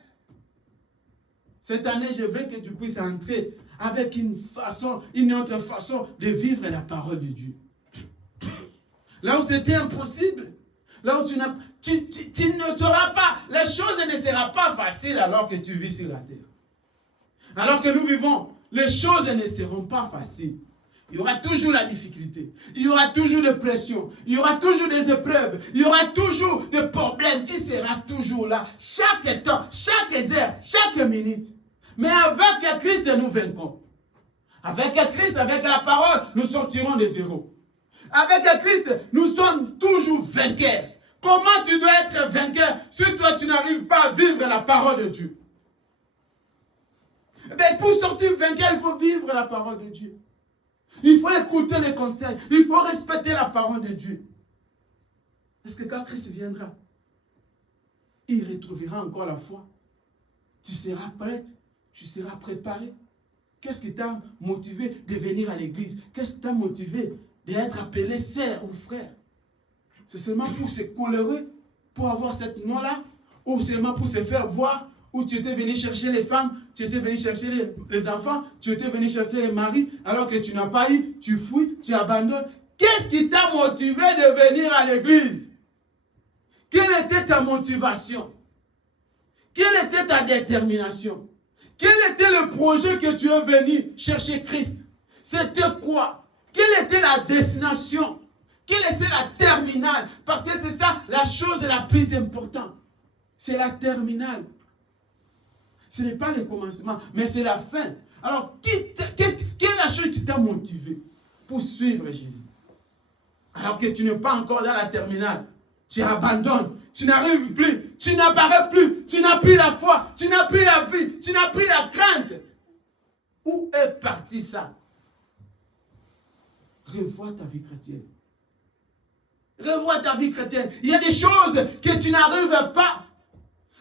cette année, je veux que tu puisses entrer avec une autre façon de vivre la parole de Dieu. Là où c'était impossible, là où tu ne sauras pas, les choses ne seront pas faciles alors que tu vis sur la terre. Alors que nous vivons, les choses ne seront pas faciles. Il y aura toujours la difficulté, il y aura toujours des pressions, il y aura toujours des épreuves, il y aura toujours des problèmes qui seront toujours là, chaque temps, chaque heure, chaque minute. Mais avec Christ, nous vaincrons. Avec Christ, avec la parole, nous sortirons des zéros. Avec Christ, nous sommes toujours vainqueurs. Comment tu dois être vainqueur si toi tu n'arrives pas à vivre la parole de Dieu? Mais pour sortir vainqueur, il faut vivre la parole de Dieu. Il faut écouter les conseils. Il faut respecter la parole de Dieu. Est-ce que quand Christ viendra, il retrouvera encore la foi? Tu seras prête? Tu seras préparé? Qu'est-ce qui t'a motivé de venir à l'église? Qu'est-ce qui t'a motivé d'être appelé sœur ou frère? C'est seulement pour se colorer, pour avoir cette nom-là, ou seulement pour se faire voir, où tu étais venu chercher les femmes, tu étais venu chercher les enfants, tu étais venu chercher les maris, alors que tu n'as pas eu, tu fuis, tu abandonnes. Qu'est-ce qui t'a motivé de venir à l'église? Quelle était ta motivation? Quelle était ta détermination? Quel était le projet que tu es venu chercher Christ? C'était quoi? Quelle était la destination? Quelle était la terminale? Parce que c'est ça la chose la plus importante. C'est la terminale. Ce n'est pas le commencement, mais c'est la fin. Alors, quelle est la chose qui t'a motivé pour suivre Jésus? Alors que tu n'es pas encore dans la terminale. Tu abandonnes, tu n'arrives plus, tu n'apparais plus, tu n'as plus la foi, tu n'as plus la vie, tu n'as plus la crainte. Où est parti ça? Revois ta vie chrétienne. Revois ta vie chrétienne. Il y a des choses que tu n'arrives pas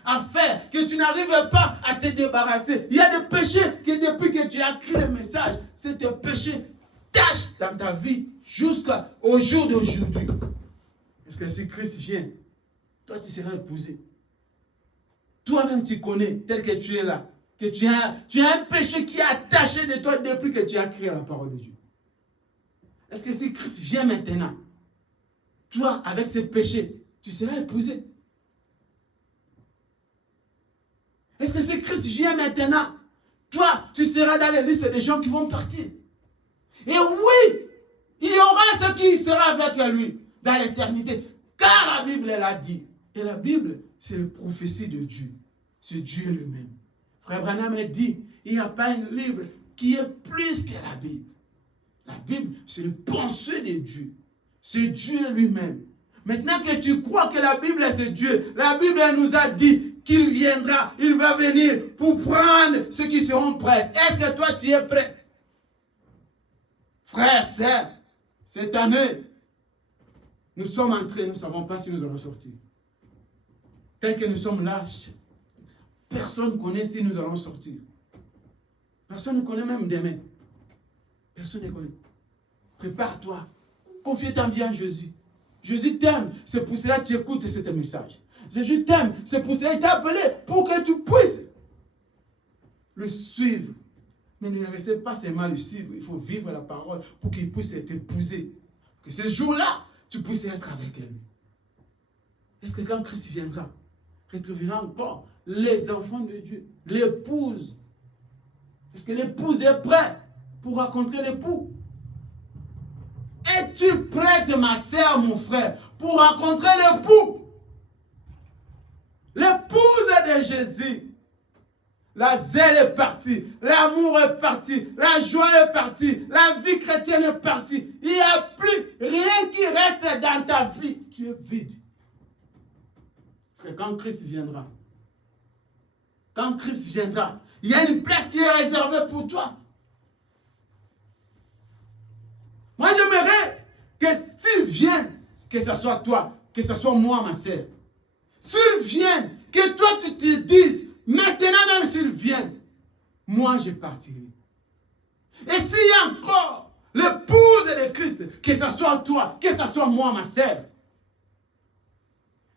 à faire, que tu n'arrives pas à te débarrasser. Il y a des péchés que depuis que tu as écrit le message, ces péchés tâchent dans ta vie jusqu'au jour d'aujourd'hui. Parce que si Christ vient, toi tu seras épousé. Toi-même tu connais, tel que tu es là, que tu as un péché qui est attaché de toi depuis que tu as écrit la parole de Dieu. Est-ce que si Christ vient maintenant, toi avec ce péché, tu seras épousé? Est-ce que si Christ vient maintenant, toi, tu seras dans la liste des gens qui vont partir? Et oui, il y aura ceux qui seront avec lui dans l'éternité. Car la Bible l'a dit. Et la Bible, c'est la prophétie de Dieu. C'est Dieu lui-même. Frère Branham a dit, il n'y a pas un livre qui est plus que la Bible. La Bible, c'est le pensée de Dieu. C'est Dieu lui-même. Maintenant que tu crois que la Bible, c'est Dieu, la Bible nous a dit qu'il viendra, il va venir pour prendre ceux qui seront prêts. Est-ce que toi, tu es prêt? Frère, sœur, cette année, nous sommes entrés, nous ne savons pas si nous allons sortir. Tel que nous sommes là, personne ne connaît si nous allons sortir. Personne ne connaît même demain. Personne ne connaît. Prépare-toi. Confie ta vie en Jésus. Jésus t'aime. C'est pour cela que tu écoutes ce message. Jésus t'aime. C'est pour cela qu'il t'a appelé pour que tu puisses le suivre. Mais ne restez pas seulement le suivre. Il faut vivre la parole pour qu'il puisse t'épouser. Que ce jour-là, tu puisses être avec elle. Est-ce que quand Christ viendra, retrouvera encore les enfants de Dieu, l'épouse? Est-ce que l'épouse est prête pour rencontrer l'époux? Es-tu prête, ma sœur, mon frère, pour rencontrer l'époux? L'épouse de Jésus. La zèle est partie, l'amour est parti, la joie est partie, la vie chrétienne est partie. Il n'y a plus rien qui reste dans ta vie. Tu es vide. Parce que quand Christ viendra, il y a une place qui est réservée pour toi. Moi, j'aimerais que s'il vient, que ce soit toi, que ce soit moi, ma sœur, s'il vient, que toi tu te dises, maintenant même s'il vient, moi je partirai. Et s'il y a encore l'épouse de Christ, que ce soit toi, que ce soit moi, ma sœur,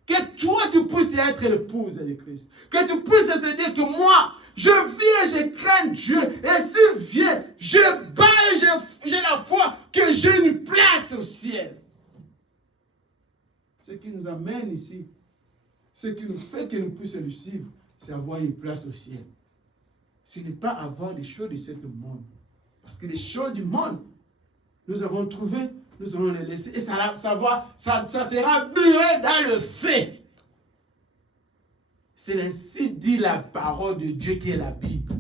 que toi tu puisses être l'épouse de Christ, que tu puisses se dire que moi, je vis et je crains Dieu, et s'il vient, je bats et j'ai la foi que j'ai une place au ciel. Ce qui nous amène ici, ce qui nous fait que nous puissions le suivre, c'est avoir une place au ciel. Ce n'est pas avoir des choses de ce monde. Parce que les choses du monde, nous avons trouvé, nous allons les laisser. Et ça sera brûlé dans le feu. C'est ainsi dit la parole de Dieu qui est la Bible.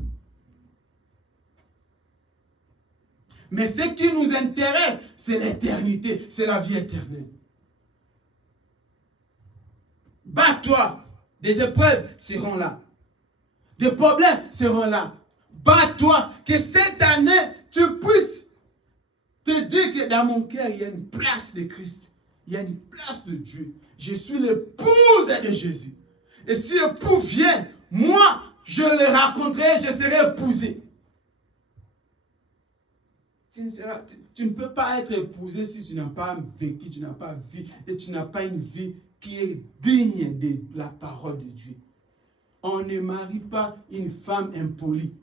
Mais ce qui nous intéresse, c'est l'éternité, c'est la vie éternelle. Bats-toi. Des épreuves seront là. Des problèmes seront là. Bats-toi. Que cette année, tu puisses te dire que dans mon cœur, il y a une place de Christ. Il y a une place de Dieu. Je suis l'épouse de Jésus. Et si l'époux vient, moi, je le raconterai, je serai épousé. Tu ne peux pas être épousé si tu n'as pas vécu, tu n'as pas vécu, et tu n'as pas une vie qui est digne de la parole de Dieu. On ne marie pas une femme impolie.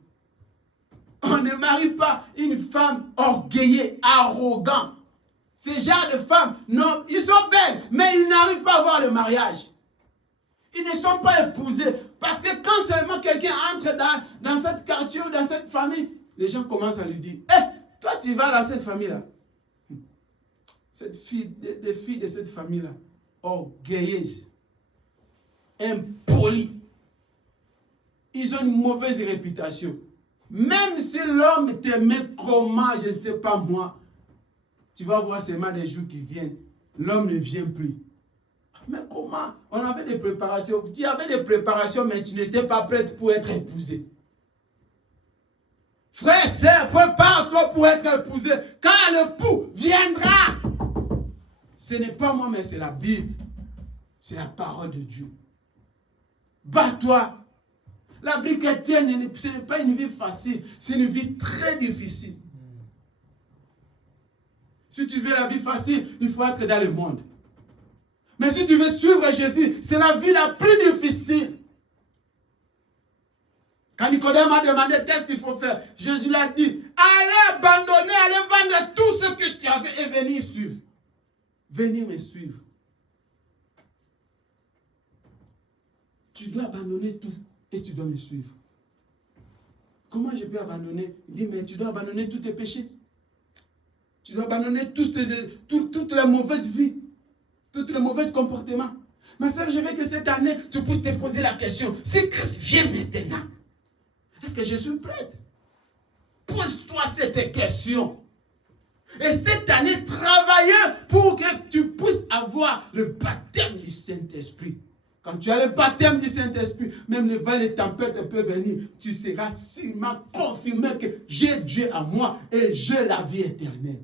On ne marie pas une femme orgueilleuse, arrogante. Ces genres de femmes, non, ils sont belles, mais ils n'arrivent pas à avoir le mariage. Ils ne sont pas épousés Parce que quand seulement quelqu'un entre dans cette quartier ou dans cette famille, les gens commencent à lui dire, toi tu vas dans cette famille-là. Cette fille, les filles de cette famille-là, orgueilleuses, impolies. Ils ont une mauvaise réputation. Même si l'homme t'aimait comment, je ne sais pas moi, tu vas voir seulement des jours qui viennent. L'homme ne vient plus. Mais comment? On avait des préparations. Tu avais des préparations, mais tu n'étais pas prête pour être épousée. Frère, sœur, prépare-toi pour être épousé. Quand l'époux viendra, ce n'est pas moi, mais c'est la Bible. C'est la parole de Dieu. Bats-toi. La vie chrétienne, ce n'est pas une vie facile. C'est une vie très difficile. Si tu veux la vie facile, il faut être dans le monde. Mais si tu veux suivre Jésus, c'est la vie la plus difficile. Quand Nicodème a demandé qu'est-ce qu'il faut faire, Jésus l'a dit, allez abandonner, allez vendre tout ce que tu avais et venir suivre. Venir me suivre. Tu dois abandonner tout et tu dois me suivre. Comment je peux abandonner? Il dit, mais tu dois abandonner tous tes péchés. Tu dois abandonner toutes les mauvaises vies, tous les mauvais comportements. Ma sœur, je veux que cette année, tu puisses te poser la question, si Christ vient maintenant, est-ce que je suis prête? Pose-toi cette question. Et cette année, travaille pour que tu puisses avoir le baptême du Saint-Esprit. Quand tu as le baptême du Saint-Esprit, même le vent et tempêtes peuvent venir, tu seras sûrement confirmé que j'ai Dieu à moi et j'ai la vie éternelle.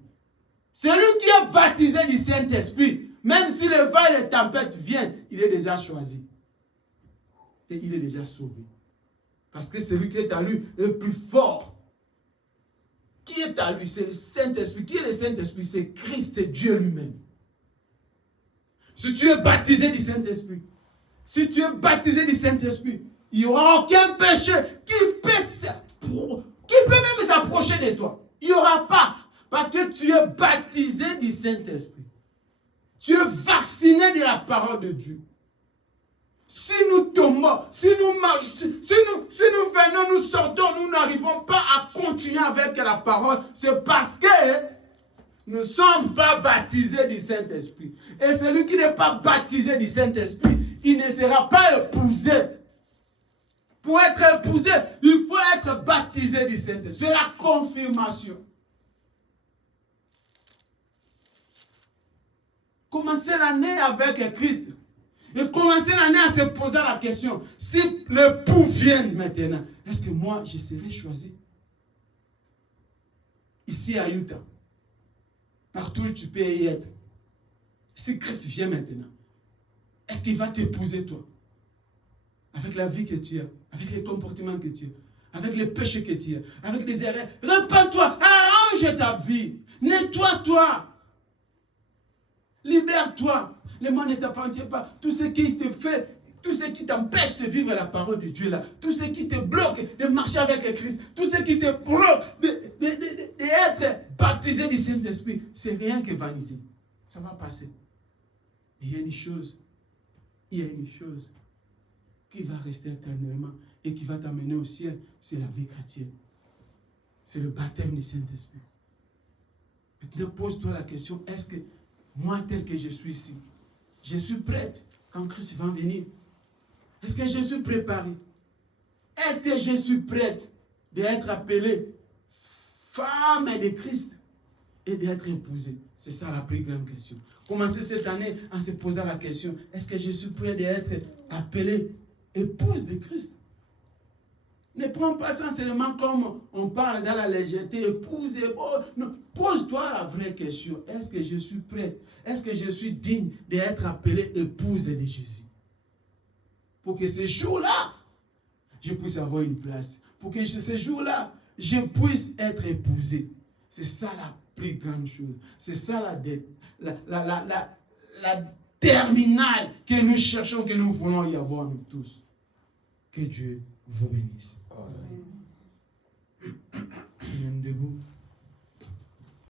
Celui qui est baptisé du Saint-Esprit, même si le vent et les tempêtes viennent, il est déjà choisi. Et il est déjà sauvé. Parce que celui qui est à lui est plus fort. Qui est à lui? C'est le Saint-Esprit. Qui est le Saint-Esprit? C'est Christ, Dieu lui-même. Si tu es baptisé du Saint-Esprit, si tu es baptisé du Saint-Esprit, il n'y aura aucun péché qui peut même s'approcher de toi. Il n'y aura pas. Parce que tu es baptisé du Saint-Esprit. Tu es vacciné de la parole de Dieu. Si nous tombons, si nous marchons, si nous venons, nous sortons, nous n'arrivons pas à continuer avec la parole, c'est parce que nous ne sommes pas baptisés du Saint-Esprit. Et celui qui n'est pas baptisé du Saint-Esprit, il ne sera pas épousé. Pour être épousé, il faut être baptisé du Saint-Esprit. C'est la confirmation. Commencez l'année avec Christ. Et commencez l'année à se poser la question, si l'époux vient maintenant, est-ce que moi, je serai choisi? Ici à Utah, partout où tu peux y être, si Christ vient maintenant, est-ce qu'il va t'épouser toi? Avec la vie que tu as, avec les comportements que tu as, avec les péchés que tu as, avec les erreurs. Repends-toi, arrange ta vie, nettoie-toi. Libère-toi. Le monde ne t'appartient pas. Tout ce qui te fait, tout ce qui t'empêche de vivre la parole de Dieu là, tout ce qui te bloque de marcher avec Christ, tout ce qui te bloque d'être baptisé du Saint-Esprit, c'est rien que vanité. Ça va passer. Il y a une chose qui va rester éternellement et qui va t'amener au ciel, c'est la vie chrétienne. C'est le baptême du Saint-Esprit. Maintenant, pose-toi la question, est-ce que moi, tel que je suis ici, je suis prête quand Christ va venir? Est-ce que je suis préparé? Est-ce que je suis prête d'être appelée femme de Christ et d'être épousée? C'est ça la plus grande question. Commencez cette année en se posant la question, est-ce que je suis prête d'être appelée épouse de Christ? Ne prends pas ça seulement comme on parle dans la légèreté, épouse, non. Pose-toi la vraie question. Est-ce que je suis prête? Est-ce que je suis digne d'être appelée épouse de Jésus? Pour que ce jour-là, je puisse avoir une place. Pour que ce jour-là, je puisse être épousée. C'est ça la plus grande chose. C'est ça la terminale que nous cherchons, que nous voulons y avoir nous tous. Que Dieu vous bénisse. Amen. Debout.